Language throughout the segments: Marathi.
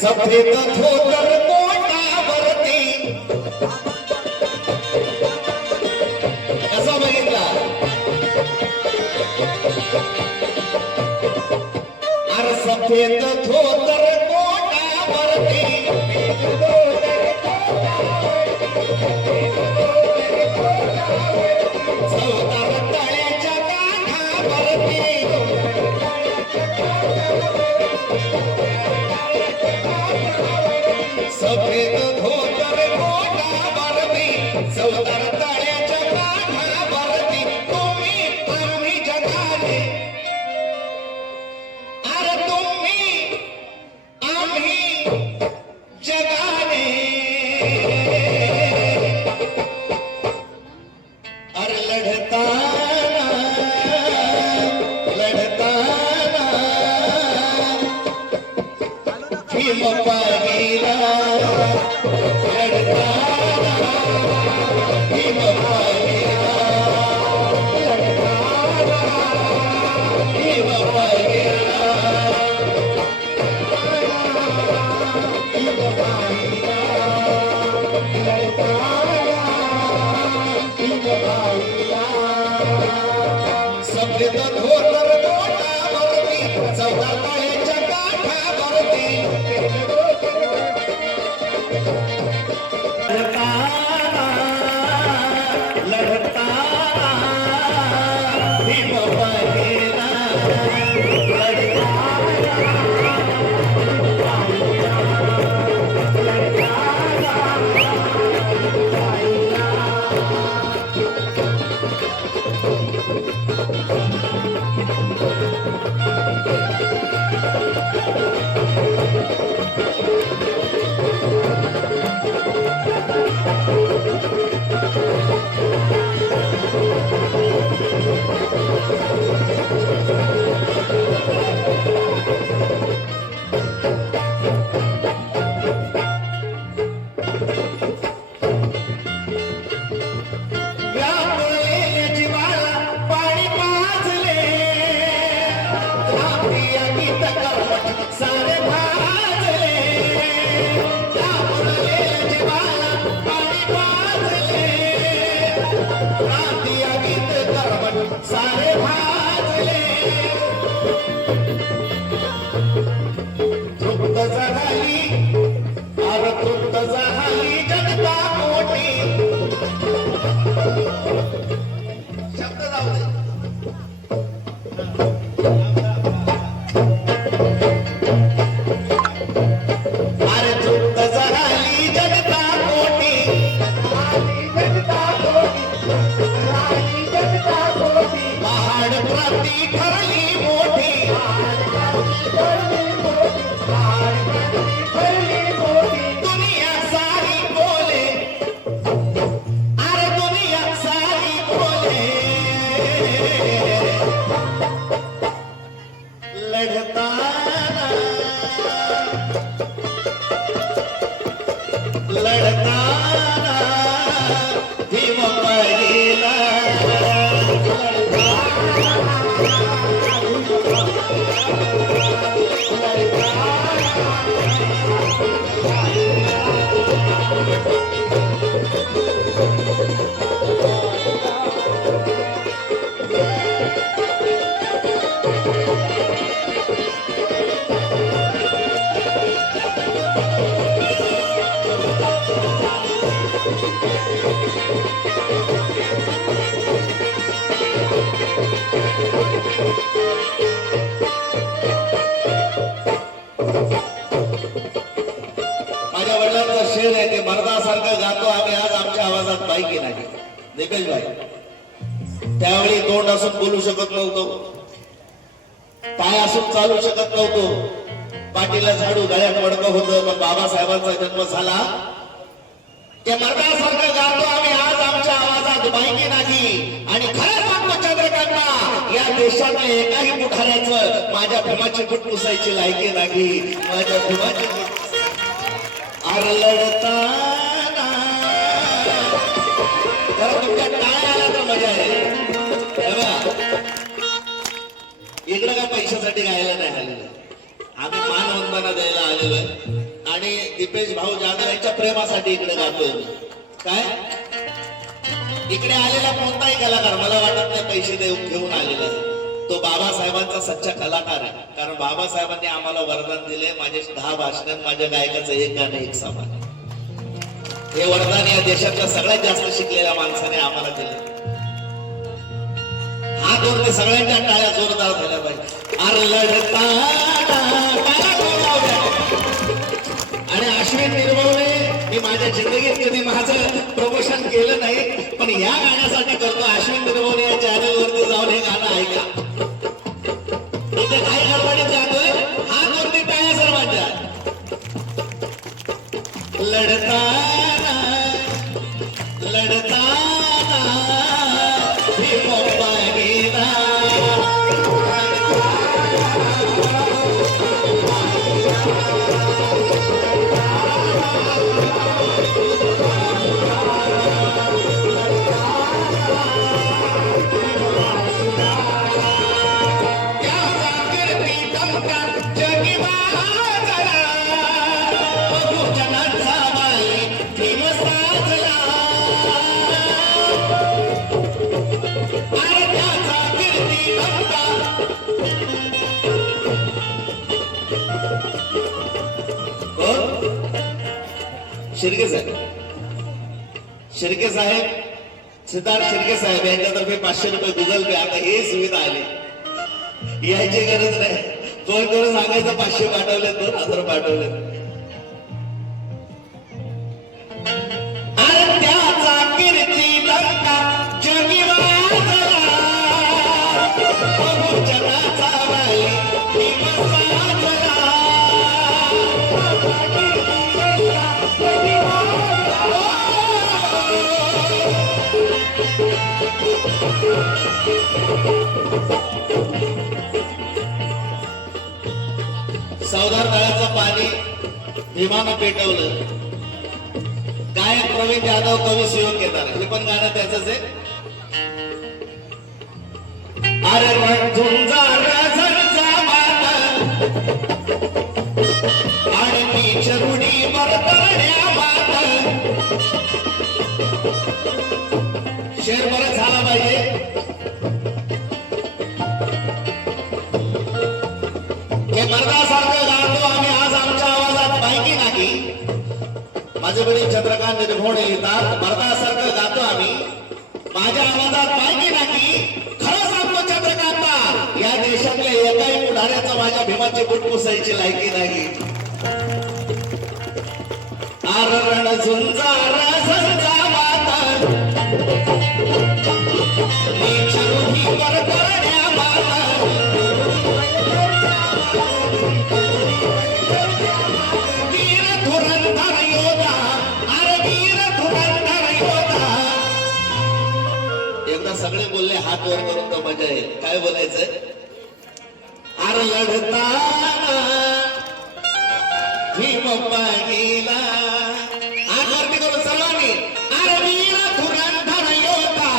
सफेद धोतर पोटावरती कसा बघितला अरे सफेद धोतर पोटावरती चौदार तळ्याच्या काठावरती सफेद धोतर पोटावरती चौदार तळ्याच्या काठावरती तुम्ही आम्ही जगाले अरे तुम्ही आम्ही जगाले अरे लढताना लढताना भीम पाहिला लढताना भीम पाहिला लढताना भीम पाहिला भीम पाहिला लढताना भीम पाहिला सफेद धोतर पोटावरती चौदा तळ्याच्या काठावरती लढताना लढताना भीम पाहिला सारे भाजले तृप्त झाली अरे तृप्त झाली जनता मोठी शब्द जाऊ दे अरे तृप्त झाली जनता मोठी महाड क्रांती ठरली मोठी दुनिया सारी बोले अरे दुनिया सारी बोले लढताना लढताना भीम पाहिला माझ्या वडिलांचा शेर आहे ते मर्दासारखं गातो आम्ही आज आमच्या आवाजात बाईकी नाही दिग्गज बाई त्यावेळी तोंड असून बोलू शकत नव्हतो पाय असून चालू शकत नव्हतो पाठीला झाडू गळ्यात मडकं होतं पण बाबासाहेबांचा जन्म झाला त्या मर्दासारखं गातो आम्ही आज आमच्या आवाजात बाईकी नाही आणि खरं सांगतो चंद्रकांना या देशातल्या एकाही पुढाऱ्याचं माझ्या भीमाची फुट पुसायची लायकी नाही माझ्या भीमाची अरे लढताना तुमच्या काय आला तर मजा आहे इकडं काय पैशासाठी गायला नाही आलेलं आम्ही मानवंदना द्यायला आलेलो आहे आणि दीपेश भाऊ जाधव यांच्या प्रेमासाठी इकडे गातोय. काय इकडे आलेला कोणताही कलाकार मला वाटत नाही पैसे घेऊन आलेला आहे. तो बाबासाहेबांचा सच्चा कलाकार आहे. कारण बाबासाहेबांनी आम्हाला वरदान दिले, माझे 10 भाषण, माझ्या गायकाचं एक गाणं एक समान. हे वरदान या देशातल्या सगळ्यात जास्त शिकलेल्या माणसाने आम्हाला दिले. हात वरती सगळ्यांच्या टाळ्या जोरदार झाल्या पाहिजे. आणि अश्विन निर्मवणे, मी माझ्या जिंदगीत कधी माझं प्रमोशन केलं नाही, पण या गाण्यासाठी करतो. अश्विन निर्मवणे या चॅनल वरती जाऊन हे गाणं ऐका. इथे काय गडबडीत जातोय, हात वरती टाळ्या सर्वांच्या. लढताना लढताना ही पप्पा गेला. शिर्के साहेब, सिद्धार्थ शिर्के साहेब यांच्यातर्फे 500 रुपये गुगल पे. आता हे सुविधा आली, यायची गरज नाही. फोन करून सांगायचं 500 पाठवले, 2000 पाठवले. सौदार तळ्याचं पाणी भीमानं पेटवलं. गायक प्रवीण जाधव, कवी शिवक केदार, हे पण गाणं त्याचंच आहे. अरे आणि मी चरुडी बरतरण्या मात. शेर बरं झाला पाहिजे. हे मर्दासारखं गातो आम्ही आज आमच्या आवाजात बायकी नाही. माझे वडील चंद्रकांत निर्भोणे लिहितात, मर्दासारखं गातो आम्ही, माझ्या आवाजात बायकी नाही. खरं सांगतो चंद्रकांता, या देशातल्या एकाही पुढाऱ्याचं माझ्या भीमाची बुट पुसायची लायकी नाही. आरण झुंजार झंझा माता, मी चरुठी बरतरण्या माता. वीर धुरंधर योद्धा, अरे वीर धुरंधर योद्धा. एकदा सगळे बोलले हात वर करून तर मजा येईल. काय बोलायचंय? अरे लढताना भीम पाणीला. हात वरती करून सर्वांनी, अरे वीर धुरंधर योद्धा.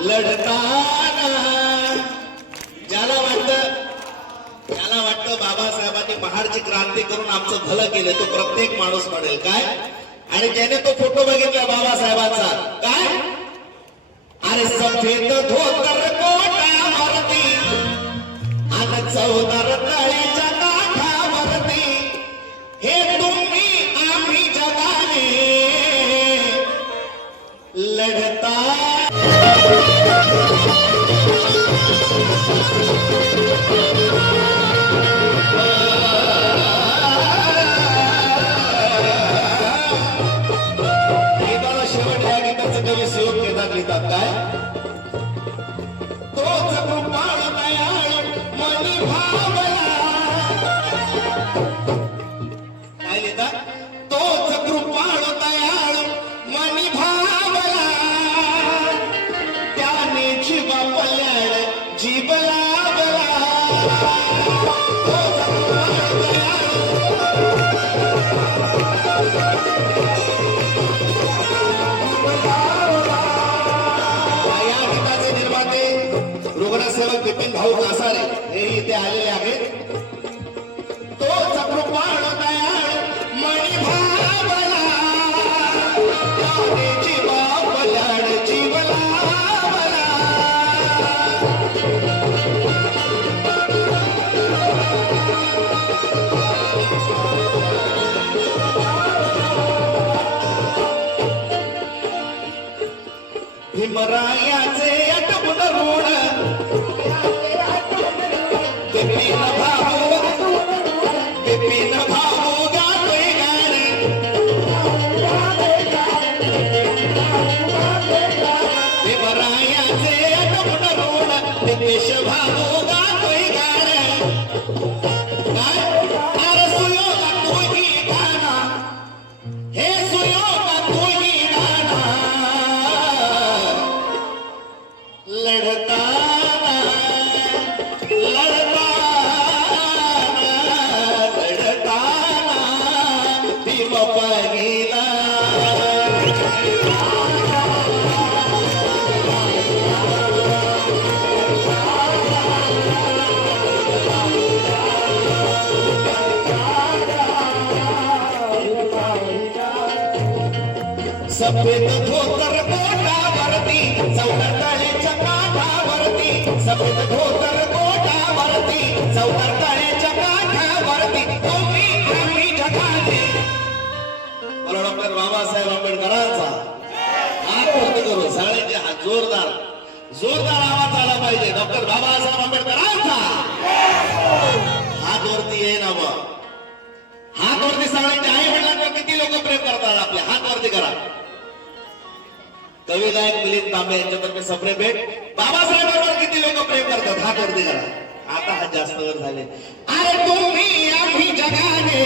लढताना ज्याला वाटतं बाबासाहेबांनी महाडची क्रांती करून आमचं भलं केलं, तो प्रत्येक माणूस म्हणेल काय. आणि ज्याने तो फोटो बघितला बाबासाहेबांचा, काय अरे सफेद धोतर कोटावरती आणि चौदार तळीच्या काठावरती, हे तुम्ही आम्ही जगाने लढता. कवी शिवक केदार लिहितात काय, तोच कृपाळ दयाळू मनी भावला. काय लिहितात? तोच कृपाळ दयाळू मनी भावला, त्याने जीव पल्याड जीव लावला. तोच कृपाळ दयाळू. रुग्णसेवक विपिन भाऊ कासारे हे इथे आलेले आहेत. तोच कृपाळ दयाळू मणी बिपिन भाऊ गातोय गाणे देवरायाचे अटपट रोड नितेश भाऊ गातोय गाणे अरे सुयोगा तोही गाणा हे सुयोगा तोही गाणा लढताना भीम पाहिला सफेद धोतर कोटावरती चौकटाळीच्या काठावरती सफेद धोतर कोटावरती चौकटाळीच्या काठावरती तुम्ही आम्ही जगाने मला डॉक्टर बाबासाहेब आंबेडकरांचा हात वरती करू सगळ्यांचे हात जोरदार जोरदार आवाज आला पाहिजे डॉक्टर बाबासाहेब आंबेडकरांचा हात वरती ये ना मग हात वरती सगळ्यांचे आई वडिलांवर किती लोक प्रेम करतात आपले हात वरती करा कवी गायक मिलिंद तांबे यांच्यातर्फे सप्रे भेट बाबासाहेबांवर किती लोक प्रेम करतात हात वरती करा आता हा जास्त वर झाले अरे तुम्ही आम्ही जगाने